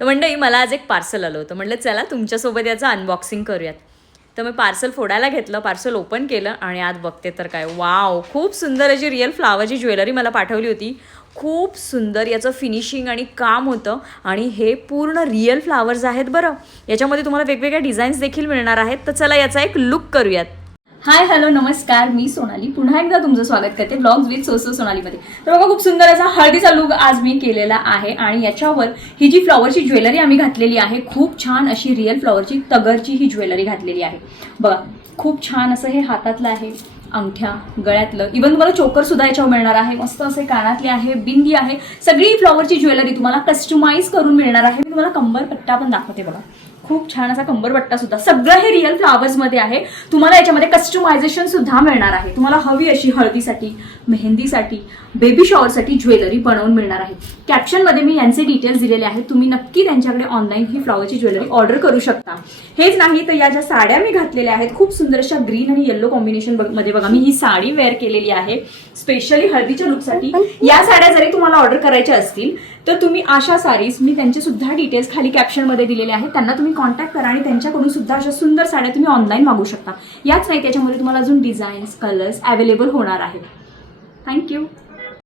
तर मंडळी मला आज एक पार्सल आलं होतं. म्हटलं चला तुमच्यासोबत याचं अनबॉक्सिंग करूयात. तर मी पार्सल फोडायला घेतलं, पार्सल ओपन केलं आणि आत बघते तर काय, वाव, खूप सुंदर अशी रिअल फ्लावरची ज्वेलरी मला पाठवली होती. खूप सुंदर याचं फिनिशिंग आणि काम होतं आणि हे पूर्ण रिअल फ्लावर्स आहेत बरं. याच्यामध्ये तुम्हाला वेगवेगळ्या डिझाईन्स देखील मिळणार आहेत. तर चला याचा एक लुक करूयात. हाय हॅलो नमस्कार, मी सोनाली पुन्हा एकदा तुमचं स्वागत करते ब्लॉग्स विथ सोसो सोनालीमध्ये. तर बघा, खूप सुंदर असा हळदीचा लुक आज मी केलेला आहे आणि याच्यावर ही जी फ्लॉवरची ज्वेलरी आम्ही घातलेली आहे, खूप छान अशी रिअल फ्लॉवरची तगरची ही ज्वेलरी घातलेली आहे. बघा, खूप छान असं हे हातातलं आहे, अंगठ्या, गळ्यातलं, इव्हन तुम्हाला चोकर सुद्धा याच्यावर मिळणार आहे. मस्त असे कानातले आहे, बिंदी आहे, सगळी फ्लॉवरची ज्वेलरी तुम्हाला कस्टमाइज करून मिळणार आहे. मी तुम्हाला कंबर पट्टा पण दाखवते. बघा, खूप छान असा कंबरपट्टा सुद्धा, सगळं हे रिअल फ्लावर्स मध्ये आहे. तुम्हाला याच्यामध्ये कस्टमायझेशन सुद्धा मिळणार आहे. तुम्हाला हवी अशी हळदीसाठी, मेहंदीसाठी, बेबी शॉवरसाठी ज्वेलरी बनवून मिळणार आहे. कॅप्शन मध्ये मी यांचे डिटेल्स दिलेले आहेत. तुम्ही नक्की त्यांच्याकडे ऑनलाईन ही फ्लॉवरची ज्वेलरी ऑर्डर करू शकता. हेच नाही तर या ज्या साड्या मी घातलेल्या आहेत, खूप सुंदर अशा ग्रीन आणि येलो कॉम्बिनेशन मध्ये, बघा मी ही साडी वेअर केलेली आहे स्पेशली हळदीच्या लुकसाठी. या साड्या जरी तुम्हाला ऑर्डर करायच्या असतील तर तुम्ही आशा सारीज, मी त्यांचे सुद्धा डिटेल्स खाली कॅप्शन मध्ये दिलेले आहेत, त्यांना तुम्ही कॉन्टॅक्ट करा आणि त्यांच्याकडून सुद्धा अशा सुंदर साड्या तुम्ही ऑनलाईन मागवू शकता. याच नाही, त्याच्यामध्ये तुम्हाला अजून डिझाईन्स, कलर्स अवेलेबल होणार आहेत. थँक्यू.